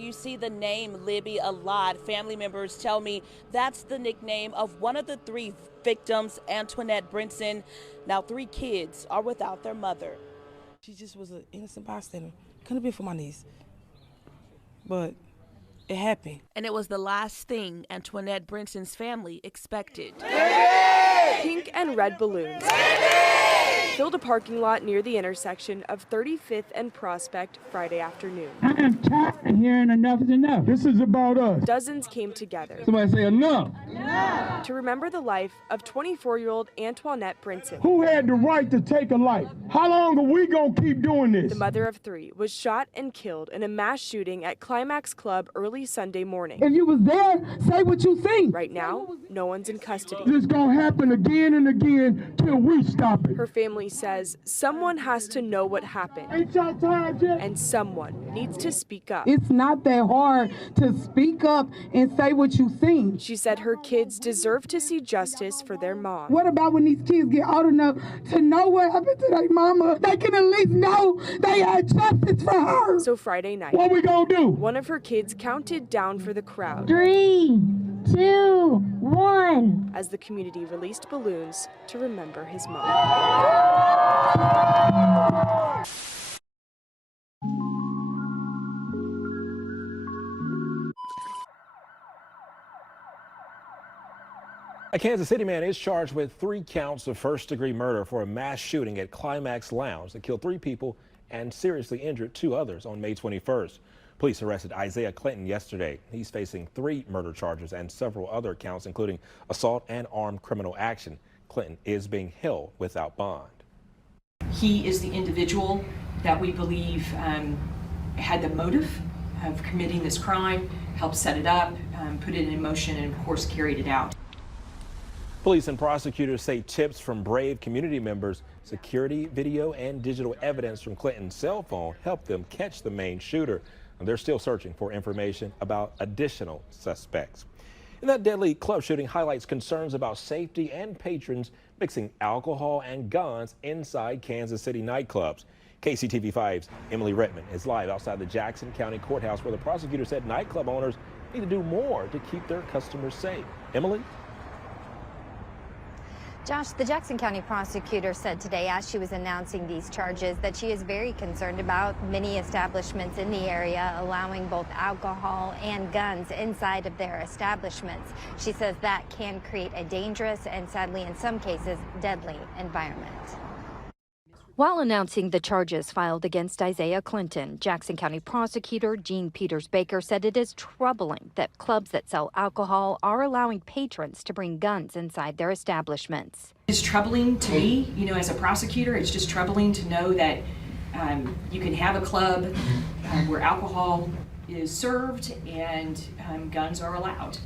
You see the name Libby a lot. Family members tell me that's the nickname of one of the 3 victims, Antoinette Brenson. Now 3 kids are without their mother. She just was an innocent bystander. Couldn't have been for my niece, but it happened. And it was the last thing Antoinette Brenson's family expected. Pink and red balloons filled a parking lot near the intersection of 35th and Prospect Friday afternoon. I am tired of hearing enough is enough. This is about us. Dozens came together. Somebody say enough. To remember the life of 24-year-old Antoinette Brenson. Who had the right to take a life? How long are we going to keep doing this? The mother of 3 was shot and killed in a mass shooting at Climax Club early Sunday morning. If you was there, say what you think. Right now, no one's in custody. This is going to happen again and again till we stop it. Her family says someone has to know what happened. Ain't y'all tired yet? And someone needs to speak up. It's not that hard to speak up and say what you think. She said her kids deserve to see justice for their mom. What about when these kids get old enough to know what happened to their mama? They can at least know they had justice for her. So Friday night, What we gonna do? one of her kids counted down for the crowd 3, 2, 1. as the community released balloons to remember his mom. A Kansas City man is charged with 3 counts of first-degree murder for a mass shooting at Climax Lounge that killed 3 people and seriously injured 2 others on May 21st. Police arrested Isaiah Clinton yesterday. He's facing 3 murder charges and several other counts, including assault and armed criminal action. Clinton is being held without bond. He is the individual that we believe had the motive of committing this crime, helped set it up, put it in motion, and of course carried it out. Police and prosecutors say tips from brave community members, security video and digital evidence from Clinton's cell phone helped them catch the main shooter. And they're still searching for information about additional suspects. And that deadly club shooting highlights concerns about safety and patrons mixing alcohol and guns inside Kansas City nightclubs. KCTV5's Emily Redman is live outside the Jackson County Courthouse, where the prosecutor said nightclub owners need to do more to keep their customers safe. Emily? Josh, the Jackson County prosecutor said today, as she was announcing these charges, that she is very concerned about many establishments in the area allowing both alcohol and guns inside of their establishments. She says that can create a dangerous and, sadly, in some cases, deadly environment. While announcing the charges filed against Isaiah Clinton, Jackson County prosecutor Jean Peters Baker said it is troubling that clubs that sell alcohol are allowing patrons to bring guns inside their establishments. It's troubling to me, as a prosecutor. It's just troubling to know that you can have a club where alcohol is served and guns are allowed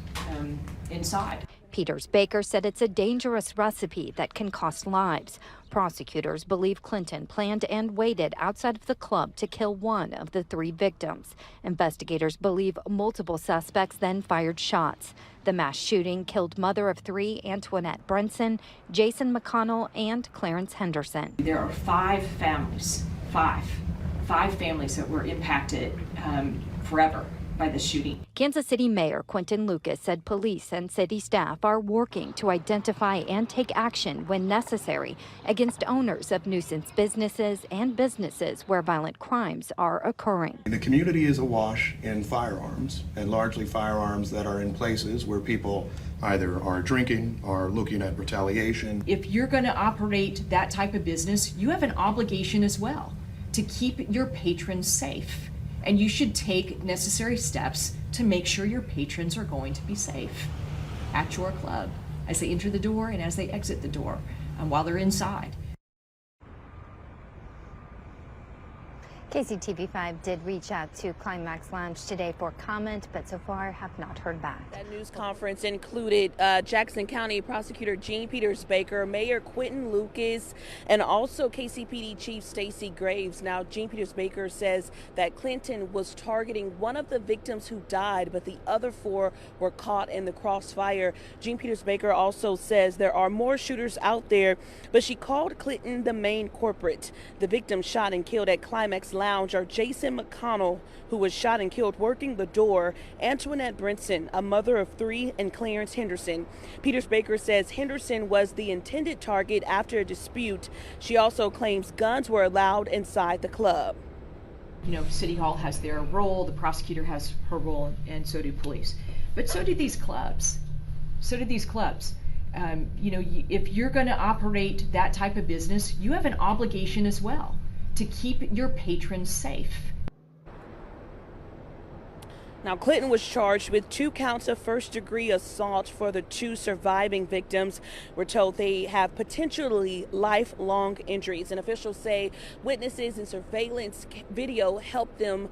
inside. Peters Baker said it's a dangerous recipe that can cost lives. Prosecutors believe Clinton planned and waited outside of the club to kill one of the 3 victims. Investigators believe multiple suspects then fired shots. The mass shooting killed mother of 3, Antoinette Brenson, Jason McConnell, and Clarence Henderson. There are 5 families, five families that were impacted forever by the shooting. Kansas City Mayor Quentin Lucas said police and city staff are working to identify and take action when necessary against owners of nuisance businesses and businesses where violent crimes are occurring. The community is awash in firearms, and largely firearms that are in places where people either are drinking or looking at retaliation. If you're going to operate that type of business, you have an obligation as well to keep your patrons safe. And you should take necessary steps to make sure your patrons are going to be safe at your club as they enter the door and as they exit the door and while they're inside. KCTV5 did reach out to Climax Lounge today for comment, but so far have not heard back. That news conference included Jackson County Prosecutor Jean Peters Baker, Mayor Quentin Lucas, and also KCPD Chief Stacey Graves. Now, Jean Peters Baker says that Clinton was targeting one of the victims who died, but the other 4 were caught in the crossfire. Jean Peters Baker also says there are more shooters out there, but she called Clinton the main culprit. The victim shot and killed at Climax Lounge lounge are Jason McConnell, who was shot and killed working the door, Antoinette Brenson, a mother of 3, and Clarence Henderson. Peters Baker says Henderson was the intended target after a dispute. She also claims guns were allowed inside the club. You know, City Hall has their role, the prosecutor has her role, and so do police. But so do these clubs. So do these clubs. You know, if you're going to operate that type of business, you have an obligation as well to keep your patrons safe. Now, Clinton was charged with 2 counts of first-degree assault for the 2 surviving victims. We're told they have potentially lifelong injuries, and officials say witnesses and surveillance video helped them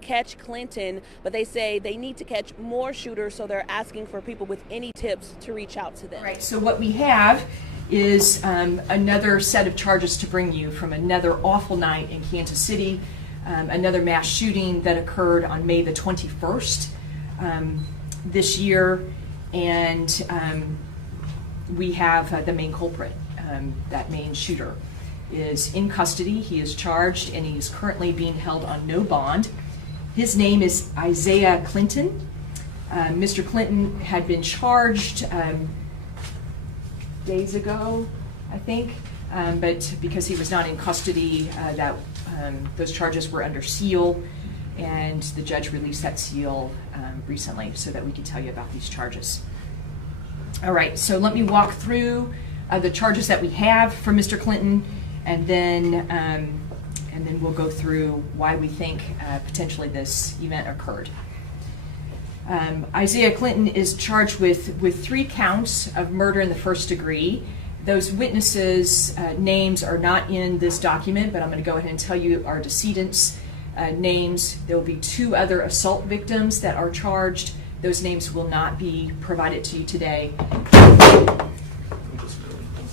catch Clinton, but they say they need to catch more shooters, so they're asking for people with any tips to reach out to them. Right, so what we have is another set of charges to bring you from another awful night in Kansas City. Another mass shooting that occurred on May the 21st this year, and we have the main culprit. That main shooter is in custody. He is charged and he is currently being held on no bond. His name is Isaiah Clinton. Mr. Clinton had been charged days ago, I think, but because he was not in custody, those charges were under seal, and the judge released that seal recently so that we could tell you about these charges. All right, so let me walk through the charges that we have for Mr. Clinton, and then we'll go through why we think potentially this event occurred. Isaiah Clinton is charged with 3 counts of murder in the first degree. Those witnesses' names are not in this document, but I'm going to go ahead and tell you our decedents' names. There will be 2 other assault victims that are charged. Those names will not be provided to you today.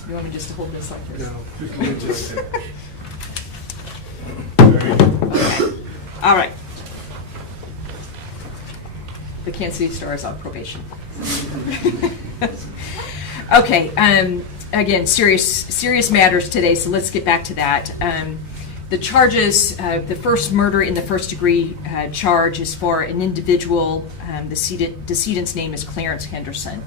You want me just to hold this like this? No. Okay. All right. The Kansas City Star is on probation. Okay. Again, serious matters today, so let's get back to that. The charges, the first murder in the first degree charge is for an individual. The decedent's name is Clarence Henderson.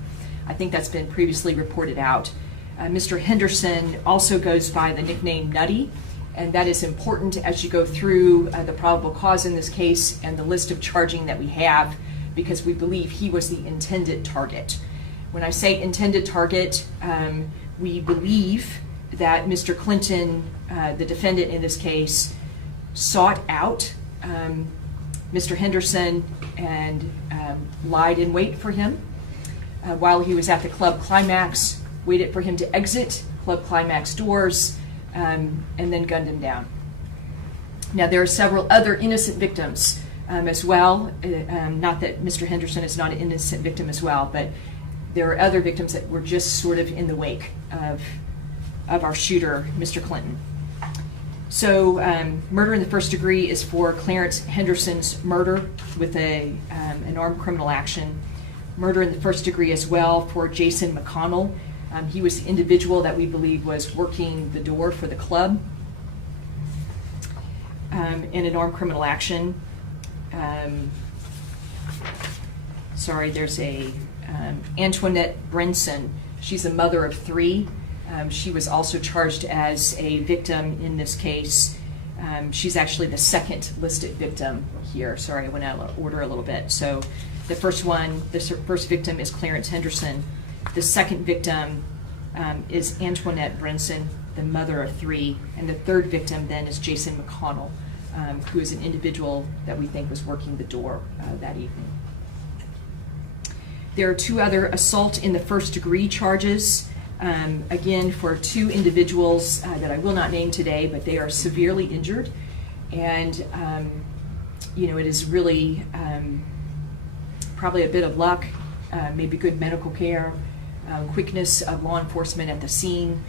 I think that's been previously reported out. Mr. Henderson also goes by the nickname Nutty, and that is important as you go through the probable cause in this case and the list of charging that we have, because we believe he was the intended target. When I say intended target, we believe that Mr. Clinton, the defendant in this case, sought out Mr. Henderson and lied in wait for him while he was at the Club Climax, waited for him to exit Club Climax doors, and then gunned him down. Now, there are several other innocent victims as well. Not that Mr. Henderson is not an innocent victim as well, but there are other victims that were just sort of in the wake of our shooter, Mr. Clinton. So murder in the first degree is for Clarence Henderson's murder with an armed criminal action. Murder in the first degree as well for Jason McConnell. He was the individual that we believe was working the door for the club in an armed criminal action. There's a Antoinette Brenson. She's a mother of 3. She was also charged as a victim in this case. She's actually the second listed victim here. Sorry, I went out of order a little bit. So the first victim is Clarence Henderson. The second victim is Antoinette Brenson, the mother of 3. And the third victim then is Jason McConnell, who is an individual that we think was working the door that evening. There are 2 other assault in the first degree charges, again for 2 individuals that I will not name today, but they are severely injured. And, it is really probably a bit of luck, maybe good medical care, quickness of law enforcement at the scene,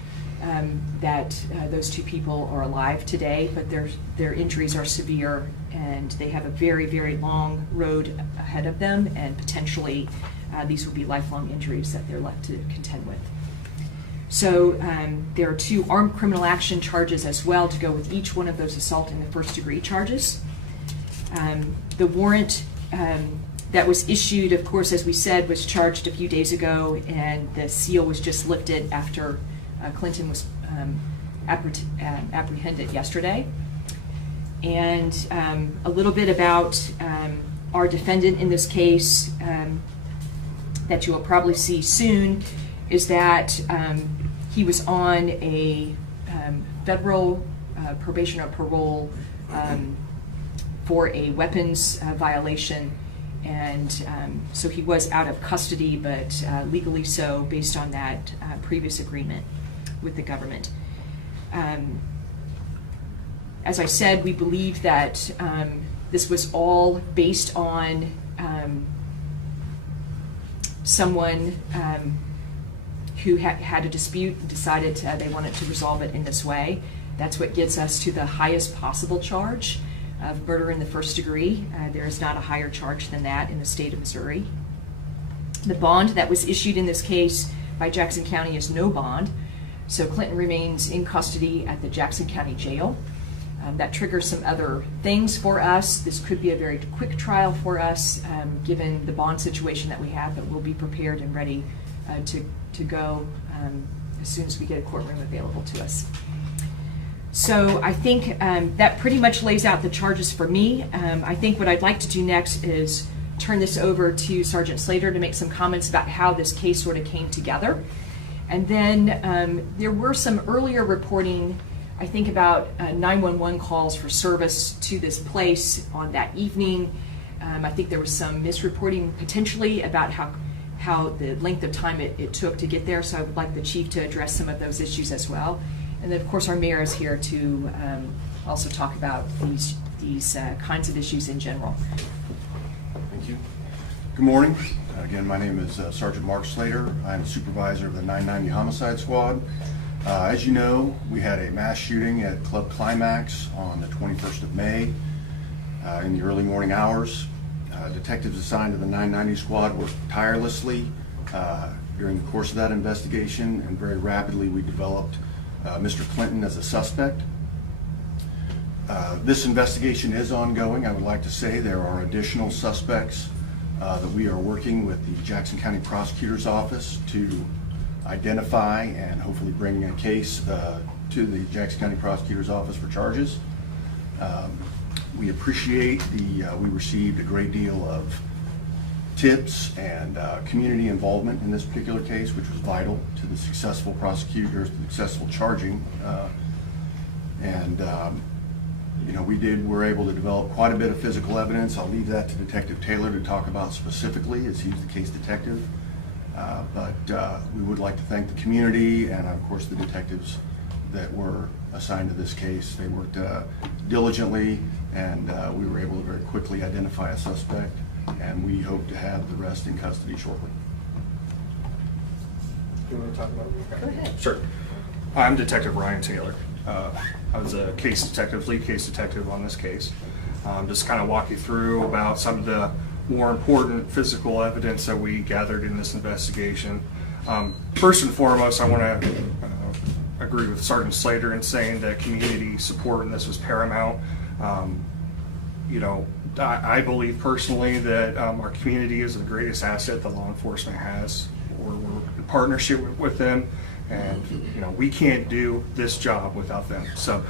that those 2 people are alive today, but their injuries are severe and they have a very, very long road ahead of them, and potentially these will be lifelong injuries that they're left to contend with. So there are 2 armed criminal action charges as well to go with each one of those assault and the first-degree charges. The warrant that was issued, of course, as we said, was charged a few days ago, and the seal was just lifted after Clinton was apprehended yesterday. And a little bit about our defendant in this case that you will probably see soon is that he was on a federal probation or parole for a weapons violation, and so he was out of custody, but legally so based on that previous agreement with the government. As I said, we believe that this was all based on someone who had a dispute and decided they wanted to resolve it in this way. That's what gets us to the highest possible charge of murder in the first degree. There is not a higher charge than that in the state of Missouri. The bond that was issued in this case by Jackson County is no bond, so Clinton remains in custody at the Jackson County Jail. That triggers some other things for us. This could be a very quick trial for us, given the bond situation that we have, but we'll be prepared and ready to go as soon as we get a courtroom available to us. So I think that pretty much lays out the charges for me. I think what I'd like to do next is turn this over to Sergeant Slater to make some comments about how this case sort of came together. And then there were some earlier reporting, I think, about 911 calls for service to this place on that evening. I think there was some misreporting potentially about how the length of time it took to get there, so I would like the chief to address some of those issues as well. And then of course our mayor is here to also talk about these kinds of issues in general. Thank you. Good morning. Again, my name is Sergeant Mark Slater. I'm the supervisor of the 990 Homicide Squad. As you know, we had a mass shooting at Club Climax on the 21st of May in the early morning hours. Detectives assigned to the 990 squad worked tirelessly during the course of that investigation, and very rapidly we developed Mr. Clinton as a suspect. This investigation is ongoing. I would like to say there are additional suspects that we are working with the Jackson County Prosecutor's Office to identify and hopefully bring a case to the Jackson County Prosecutor's Office for charges. We appreciate we received a great deal of tips and community involvement in this particular case, which was vital to the successful prosecutor, the successful charging. You know, we were able to develop quite a bit of physical evidence. I'll leave that to Detective Taylor to talk about specifically, as he's the case detective. But we would like to thank the community and, of course, the detectives that were assigned to this case. They worked diligently, and we were able to very quickly identify a suspect, and we hope to have the rest in custody shortly. Do you want to talk about it? Go ahead. Sure. I'm Detective Ryan Taylor. I was a lead case detective on this case. Just kind of walk you through about some of the more important physical evidence that we gathered in this investigation. First and foremost, I want to agree with Sergeant Slater in saying that community support in this was paramount. You know, I believe personally that our community is the greatest asset that law enforcement has. We're in partnership with them, and you know, we can't do this job without them. So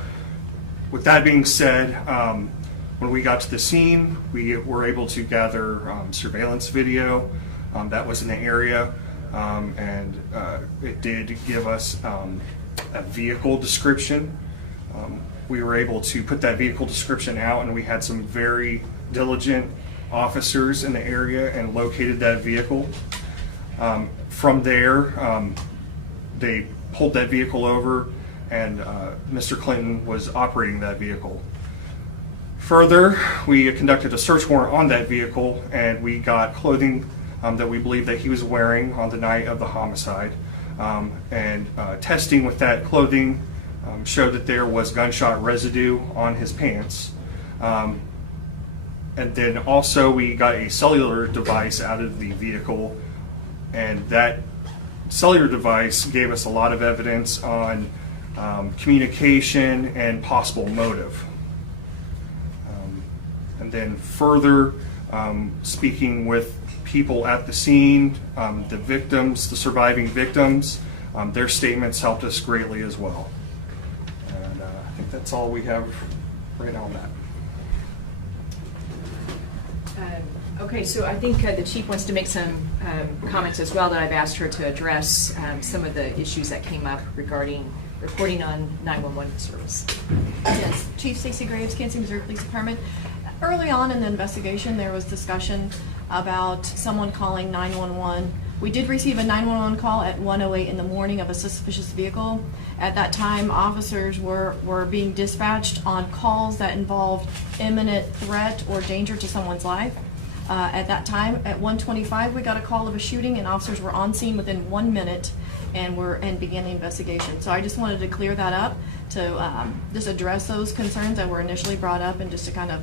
with that being said, when we got to the scene, we were able to gather surveillance video that was in the area, and it did give us a vehicle description. We were able to put that vehicle description out, and we had some very diligent officers in the area and located that vehicle. From there, they pulled that vehicle over, and Mr. Clinton was operating that vehicle. Further, we conducted a search warrant on that vehicle, and we got clothing that we believe that he was wearing on the night of the homicide. Testing with that clothing showed that there was gunshot residue on his pants. And then also we got a cellular device out of the vehicle, and that cellular device gave us a lot of evidence on communication and possible motive. And then further, speaking with people at the scene, the victims, the surviving victims, their statements helped us greatly as well. And I think that's all we have right on that. Okay, so I think the chief wants to make some comments as well that I've asked her to address some of the issues that came up regarding reporting on 911 service. Yes, Chief Stacey Graves, Kansas City, Missouri Police Department. Early on in the investigation, there was discussion about someone calling 911. We did receive a 911 call at 1:08 in the morning of a suspicious vehicle. At that time, officers were being dispatched on calls that involved imminent threat or danger to someone's life. At that time, at 1:25, we got a call of a shooting, and officers were on scene within 1 minute and began the investigation. So I just wanted to clear that up to just address those concerns that were initially brought up, and just to kind of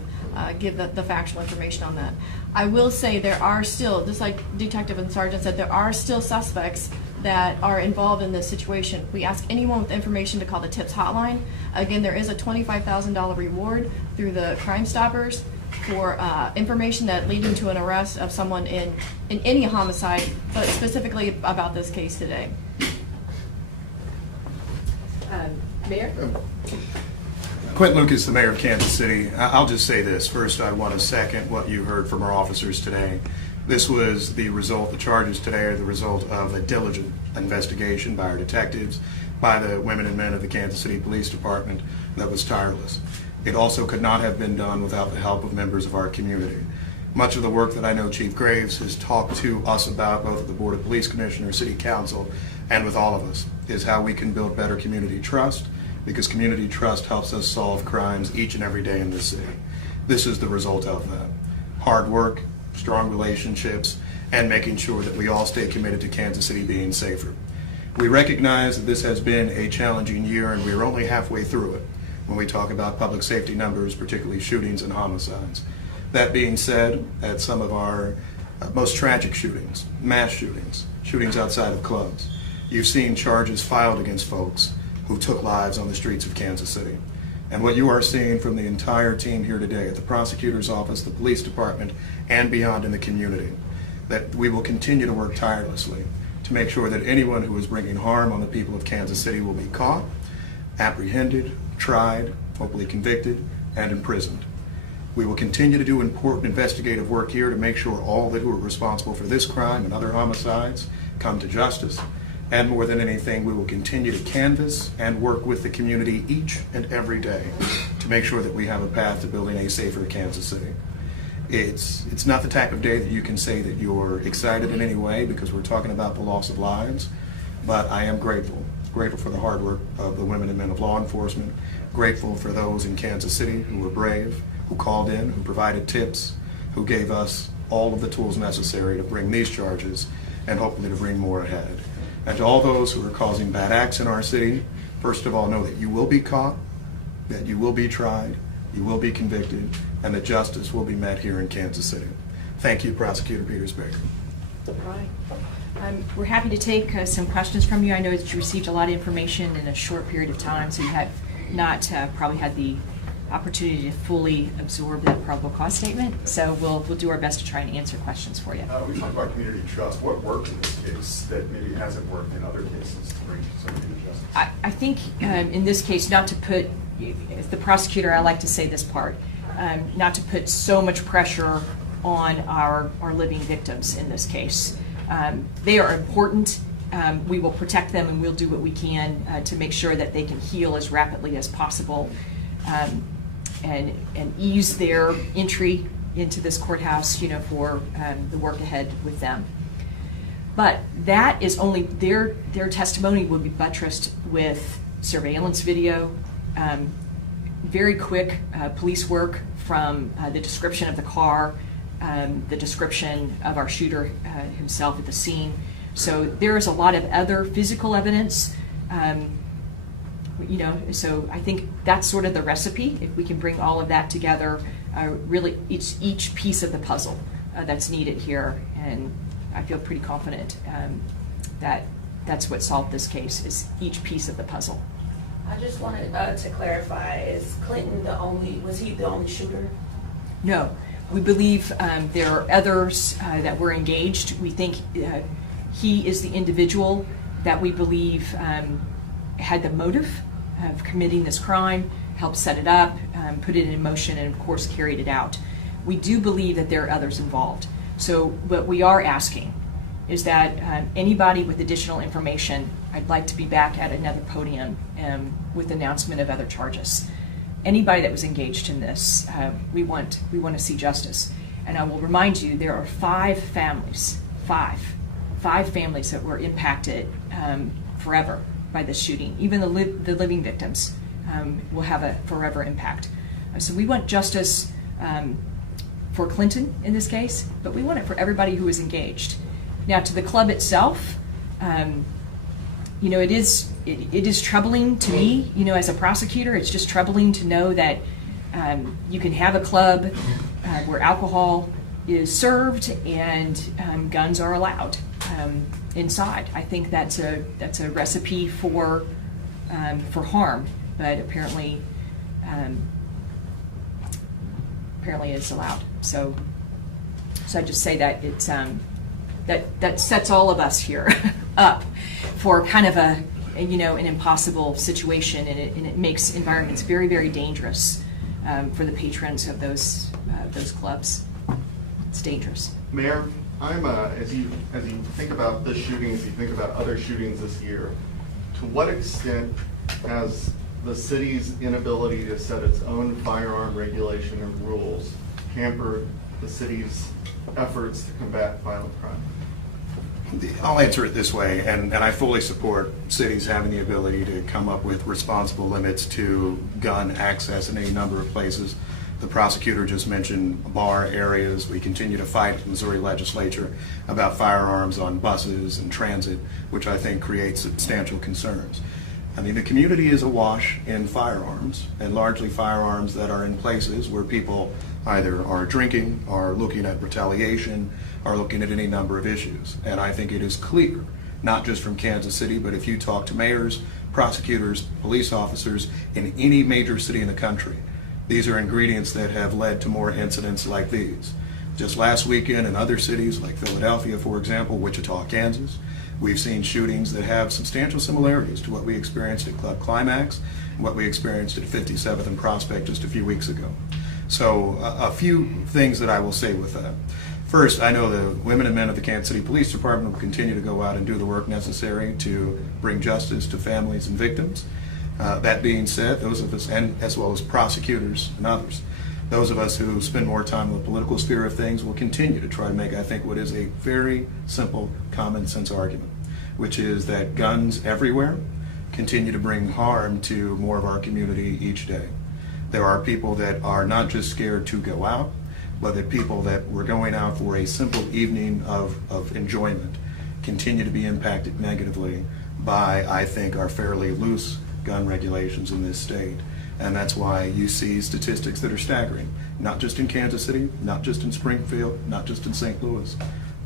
give the factual information on that. I will say there are still, just like Detective and Sergeant said, there are still suspects that are involved in this situation. We ask anyone with information to call the TIPS hotline. Again, there is a $25,000 reward through the Crime Stoppers for information that leading to an arrest of someone in any homicide, but specifically about this case today. Mayor? Quentin Lucas, the mayor of Kansas City. I'll just say this. First, I want to second what you heard from our officers today. This was the result, the charges today are the result of a diligent investigation by our detectives, by the women and men of the Kansas City Police Department that was tireless. It also could not have been done without the help of members of our community. Much of the work that I know Chief Graves has talked to us about, both at the Board of Police Commissioners, City Council, and with all of us, is how we can build better community trust, because community trust helps us solve crimes each and every day in this city. This is the result of that. Hard work, strong relationships, and making sure that we all stay committed to Kansas City being safer. We recognize that this has been a challenging year, and we're only halfway through it when we talk about public safety numbers, particularly shootings and homicides. That being said, at some of our most tragic shootings, mass shootings, shootings outside of clubs, you've seen charges filed against folks who took lives on the streets of Kansas City. And what you are seeing from the entire team here today at the prosecutor's office, the police department, and beyond in the community, that we will continue to work tirelessly to make sure that anyone who is bringing harm on the people of Kansas City will be caught, apprehended, tried, hopefully convicted, and imprisoned. We will continue to do important investigative work here to make sure all that who are responsible for this crime and other homicides come to justice. And more than anything, we will continue to canvass and work with the community each and every day to make sure that we have a path to building a safer Kansas City. It's not the type of day that you can say that you're excited in any way, because we're talking about the loss of lives, but I am grateful for the hard work of the women and men of law enforcement, grateful for those in Kansas City who were brave, who called in, who provided tips, who gave us all of the tools necessary to bring these charges and hopefully to bring more ahead. And to all those who are causing bad acts in our city, first of all, know that you will be caught, that you will be tried, you will be convicted, and that justice will be met here in Kansas City. Thank you, Prosecutor Peters Baker. All right. We're happy to take some questions from you. I know that you received a lot of information in a short period of time, so you have not probably had the opportunity to fully absorb that probable cause statement. So we'll do our best to try and answer questions for you. We talked about community trust. What worked in this case that maybe hasn't worked in other cases to bring some community justice? I think in this case, not to put, as the prosecutor, I like to say this part, not to put so much pressure on our living victims in this case. They are important. We will protect them, and we'll do what we can to make sure that they can heal as rapidly as possible. And ease their entry into this courthouse, for the work ahead with them. But that is only, their testimony will be buttressed with surveillance video, very quick police work from the description of the car, the description of our shooter himself at the scene. So there is a lot of other physical evidence. So I think that's sort of the recipe. If we can bring all of that together, really each piece of the puzzle that's needed here, and I feel pretty confident that that's what solved this case, is each piece of the puzzle. I just wanted to clarify, is Clinton was he the only shooter? No, we believe there are others that were engaged. We think he is the individual that we believe had the motive of committing this crime, helped set it up, put it in motion, and of course carried it out. We do believe that there are others involved. So what we are asking is that anybody with additional information, I'd like to be back at another podium with announcement of other charges. Anybody that was engaged in this, we want to see justice. And I will remind you, there are 5 families, five families that were impacted forever by this shooting. Even the living victims will have a forever impact. So we want justice for Clinton in this case, but we want it for everybody who was engaged. Now, to the club itself, you know, it is troubling to me, you know, as a prosecutor. It's just troubling to know that you can have a club where alcohol is served and guns are allowed inside. I think that's a recipe for harm, but apparently it's allowed. So I just say that it's that sets all of us here up for kind of an impossible situation, and it makes environments very, very dangerous for the patrons of those clubs. It's dangerous. Mayor, I'm as you think about this shooting, as you think about other shootings this year, to what extent has the city's inability to set its own firearm regulation and rules hampered the city's efforts to combat violent crime? I'll answer it this way, and I fully support cities having the ability to come up with responsible limits to gun access in any number of places. The prosecutor just mentioned bar areas. We continue to fight in the Missouri legislature about firearms on buses and transit, which I think creates substantial concerns. I mean, the community is awash in firearms, and largely firearms that are in places where people either are drinking, are looking at retaliation, are looking at any number of issues. And I think it is clear, not just from Kansas City, but if you talk to mayors, prosecutors, police officers in any major city in the country, these are ingredients that have led to more incidents like these. Just last weekend in other cities like Philadelphia, for example, Wichita, Kansas, we've seen shootings that have substantial similarities to what we experienced at Club Climax and what we experienced at 57th and Prospect just a few weeks ago. So a few things that I will say with that. First, I know the women and men of the Kansas City Police Department will continue to go out and do the work necessary to bring justice to families and victims. That being said, those of us, and as well as prosecutors and others, those of us who spend more time in the political sphere of things will continue to try to make, I think, what is a very simple common sense argument, which is that guns everywhere continue to bring harm to more of our community each day. There are people that are not just scared to go out, but that people that were going out for a simple evening of enjoyment continue to be impacted negatively by, I think, our fairly loose gun regulations in this state. And that's why you see statistics that are staggering, not just in Kansas City, not just in Springfield, not just in St. Louis,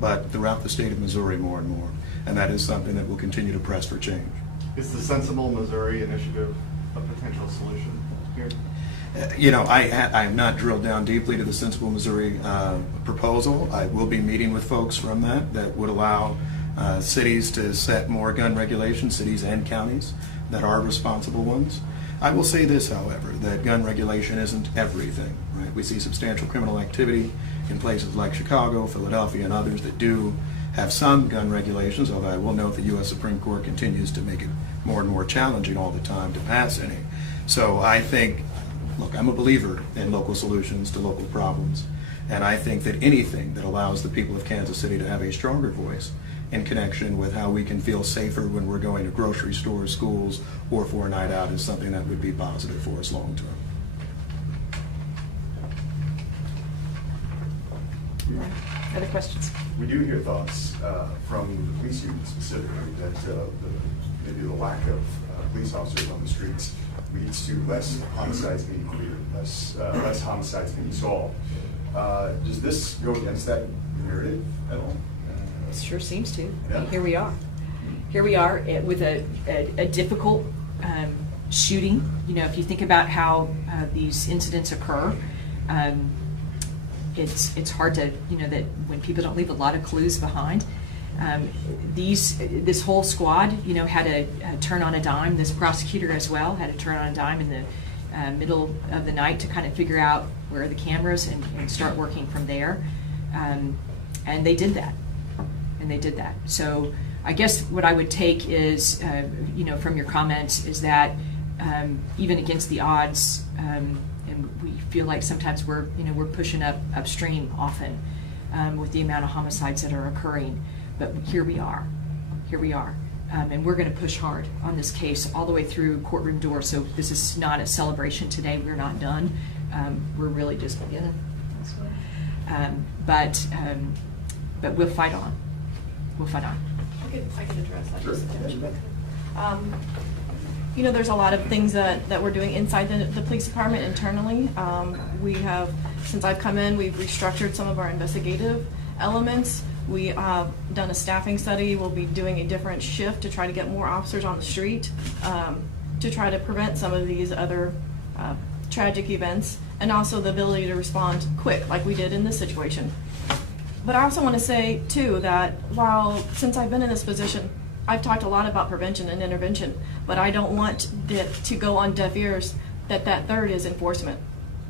but throughout the state of Missouri more and more. And that is something that will continue to press for change. Is the Sensible Missouri initiative a potential solution here? You know, I have not drilled down deeply to the Sensible Missouri proposal. I will be meeting with folks from that would allow cities to set more gun regulations, cities and counties that are responsible ones. I will say this, however, that gun regulation isn't everything, right? We see substantial criminal activity in places like Chicago, Philadelphia, and others that do have some gun regulations, although I will note the U.S. Supreme Court continues to make it more and more challenging all the time to pass any. So I think, look, I'm a believer in local solutions to local problems, and I think that anything that allows the people of Kansas City to have a stronger voice in connection with how we can feel safer when we're going to grocery stores, schools, or for a night out is something that would be positive for us long term. Other questions? We do hear thoughts from the police union specifically that maybe the lack of police officers on the streets leads to less homicides being cleared, less homicides being solved. Does this go against that narrative at all? It sure seems to. Yeah. Here we are. here we are with a difficult shooting. You know, if you think about how these incidents occur, it's hard to, you know, that when people don't leave a lot of clues behind. This whole squad, you know, had to turn on a dime. This prosecutor as well had to turn on a dime in the middle of the night to kind of figure out where are the cameras and start working from there. And they did that. And they did that. So I guess what I would take is, you know, from your comments is that even against the odds, and we feel like sometimes we're pushing upstream often with the amount of homicides that are occurring. But here we are, and we're going to push hard on this case all the way through courtroom doors. So this is not a celebration today. We're not done. We're really just beginning. But we'll fight on. We'll fight on. I could address that just a bit. You know, there's a lot of things that we're doing inside the police department internally. We have, since I've come in, we've restructured some of our investigative elements. We have done a staffing study. We'll be doing a different shift to try to get more officers on the street to try to prevent some of these other tragic events, and also the ability to respond quick like we did in this situation. But I also want to say too that since I've been in this position, I've talked a lot about prevention and intervention, but I don't want it to go on deaf ears that third is enforcement.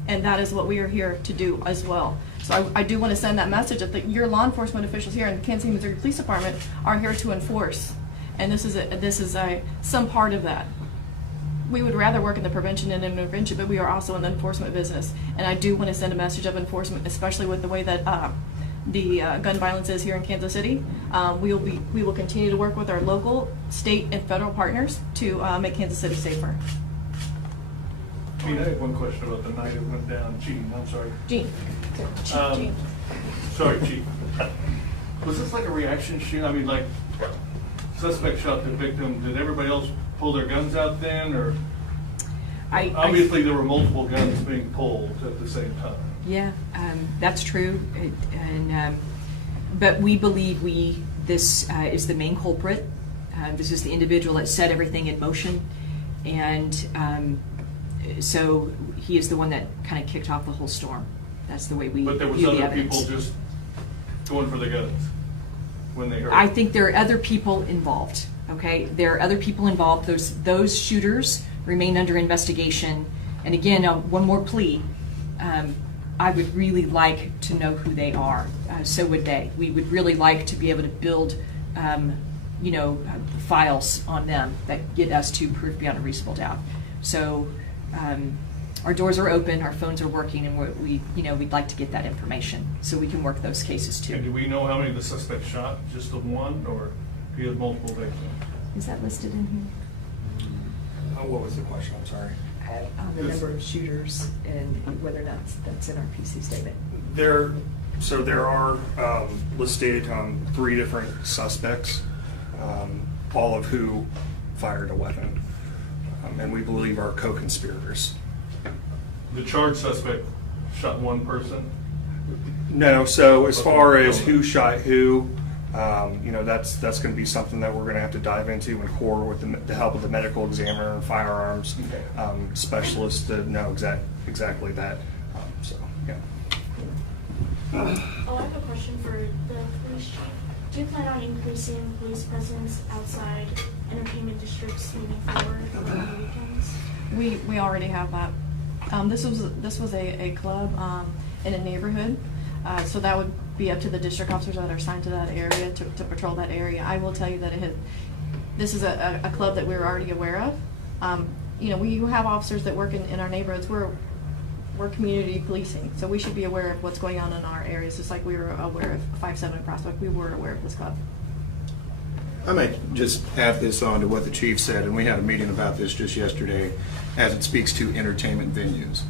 And that is what we are here to do as well. So I do want to send that message that your law enforcement officials here in the Kansas City, Missouri Police Department are here to enforce. And this is some part of that. We would rather work in the prevention and intervention, but we are also in the enforcement business. And I do want to send a message of enforcement, especially with the way that the gun violence is here in Kansas City. We will continue to work with our local, state, and federal partners to make Kansas City safer. Gene, I have one question about the night it went down. Gene, I'm sorry. Gene. Gene. Sorry, Gene. Was this like a reaction shoot? I mean, like, suspect shot the victim. Did everybody else pull their guns out then, or? Obviously, there were multiple guns being pulled at the same time. Yeah, that's true. But we believe this is the main culprit. This is the individual that set everything in motion, and so he is the one that kind of kicked off the whole storm. That's the way we. But there was other people just going for the guns when they heard. I think there are other people involved. Okay, there are other people involved. Those shooters remain under investigation. And again, one more plea. I would really like to know who they are. So would they. We would really like to be able to build, files on them that get us to proof beyond a reasonable doubt. So our doors are open, our phones are working, and we'd like to get that information so we can work those cases too. And do we know how many the suspect shot? Just the one, or do you have multiple victims? Is that listed in here? What was the question? I'm sorry. The number of shooters and whether or not that's in our PC statement. There are listed 3 different suspects, all of who fired a weapon, and we believe are co-conspirators. The charged suspect shot one person? No, so as far as who shot who, that's going to be something that we're going to have to dive into in court with the help of the medical examiner and firearms specialist to know exactly that. I have a question for the police chief. Do you plan on increasing police presence outside entertainment districts moving forward on the weekends? We already have that. This was a club in a neighborhood, so that would be up to the district officers that are assigned to that area to patrol that area. I will tell you that this is a club that we're already aware of. We have officers that work in our neighborhoods. We're community policing, so we should be aware of what's going on in our areas, just like we were aware of 5-7 Prospect. We were aware of this club. I might just add this on to what the chief said, and we had a meeting about this just yesterday as it speaks to entertainment venues.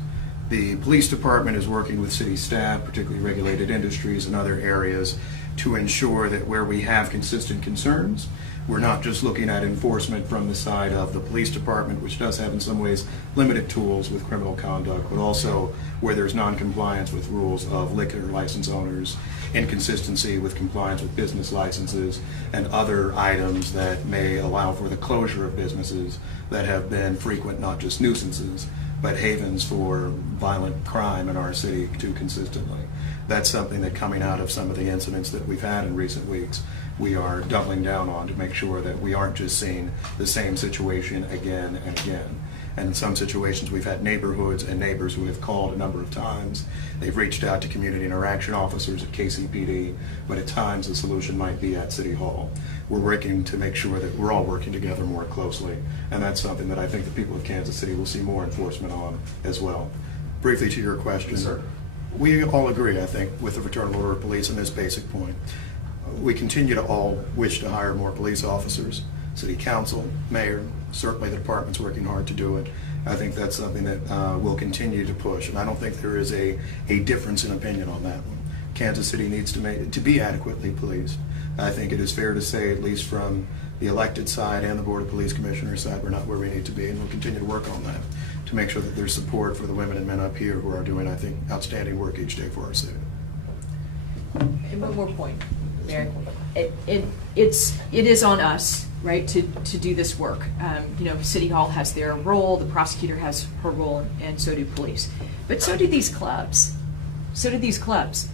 The police department is working with city staff, particularly regulated industries and other areas, to ensure that where we have consistent concerns, We're not just looking at enforcement from the side of the police department, which does have in some ways limited tools with criminal conduct, but also where there's non-compliance with rules of liquor license owners, inconsistency with compliance with business licenses, and other items that may allow for the closure of businesses that have been frequent, not just nuisances, but havens for violent crime in our city too consistently. That's something that, coming out of some of the incidents that we've had in recent weeks, we are doubling down on to make sure that we aren't just seeing the same situation again and again. And in some situations, we've had neighborhoods and neighbors who have called a number of times. They've reached out to community interaction officers at KCPD, but at times the solution might be at City Hall. We're working to make sure that we're all working together more closely, and that's something that I think the people of Kansas City will see more enforcement on as well. Briefly to your question, yes, sir. We all agree, I think, with the Fraternal Order of Police on this basic point. We continue to all wish to hire more police officers. City Council, Mayor, certainly the department's working hard to do it. I think that's something that we'll continue to push, and I don't think there is a difference in opinion on that one. Kansas City needs to be adequately policed. I think it is fair to say, at least from the elected side and the Board of Police Commissioners side, we're not where we need to be, and we'll continue to work on that to make sure that there's support for the women and men up here who are doing, I think, outstanding work each day for our city. And one more point, Mary. It is on us, right, to do this work. You know, City Hall has their role, the prosecutor has her role, and so do police. But so do these clubs. So do these clubs.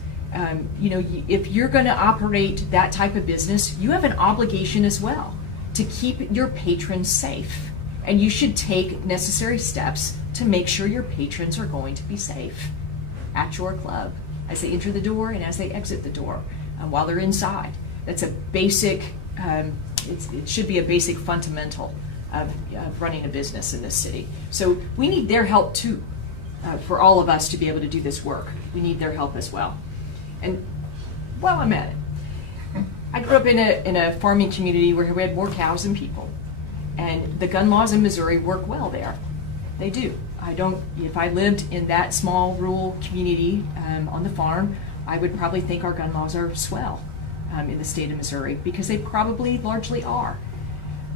You know, if you're going to operate that type of business, you have an obligation as well to keep your patrons safe. And you should take necessary steps to make sure your patrons are going to be safe at your club as they enter the door and as they exit the door while they're inside. That's a basic, it should be a basic fundamental of running a business in this city. So we need their help too, for all of us to be able to do this work. We need their help as well. And while I'm at it, I grew up in a farming community where we had more cows than people. And the gun laws in Missouri work well there. They do. If I lived in that small rural community on the farm, I would probably think our gun laws are swell in the state of Missouri, because they probably largely are.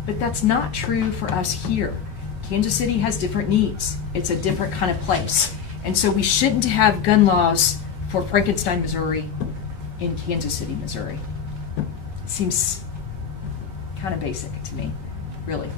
But that's not true for us here. Kansas City has different needs. It's a different kind of place. And so we shouldn't have gun laws for Frankenstein, Missouri in Kansas City, Missouri. It seems kind of basic to me, really.